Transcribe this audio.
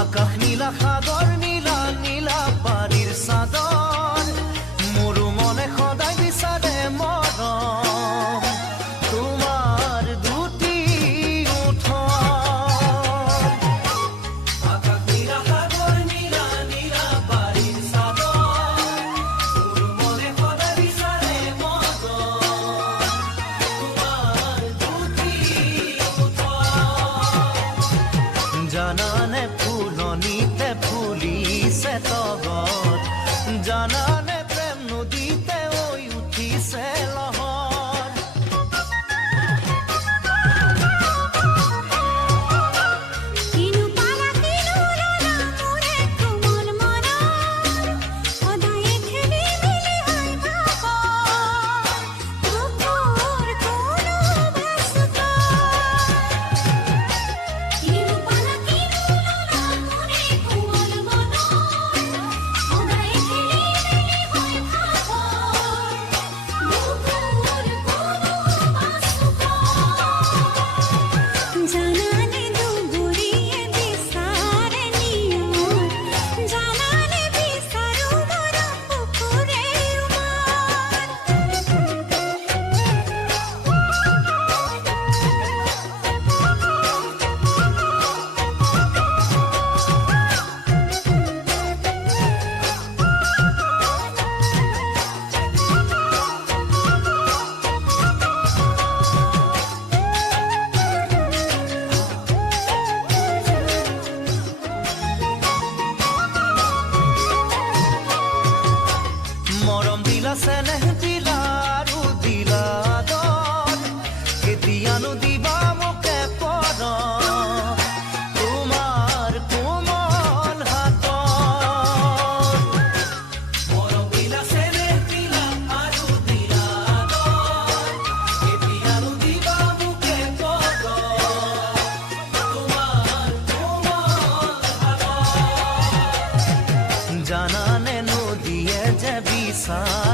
আকাশ নীলা সাগৰ নীলা নীলা পাৰীৰ চাদৰ মোৰো মনে সদায় বিচাৰে মৰম তোমাৰ দুটি ওঠৰ আকাশ নীলা সাগৰ নীলা নীলা পাৰীৰ চাদৰ মোৰো মনে সদায় বিচাৰে মৰম তোমাৰ দুটি ওঠৰ জানানে ফুলনিতে ফুলিছে তগৰ জানানে প্ৰেম নদীতে ঐ উঠিছে লহৰ কিনু পালা কিনু ললা মোৰে কোমল মনৰ সদায় খেলি মেলি হয় ভাগৰ দুখৰ কোনো ভাস্কৰ কিনু পালা কিনু ললা মোৰে কোমল মনৰ সদায় খেলি মেলি হয় ভাগৰ দুখৰ কোনো ভাস্কৰ জানানে দুবুৰিয়ে বিচাৰে নিয়ৰ জানানে বিচাৰু মৰ পুকুৰে মৰম দিলা চেনেহ দিলা আৰু দিলা আদৰ কেতিয়ানো দিবা মোকে পৰ তোমাৰ কোমল হাতৰ মৰম দিলা চেনেহ দিলা আৰু দিলা আদৰ কেতিয়ানো দিবা মোকে পৰ তোমাৰ কোমল হাতৰ জানানে নদীয়ে যে বিচাৰ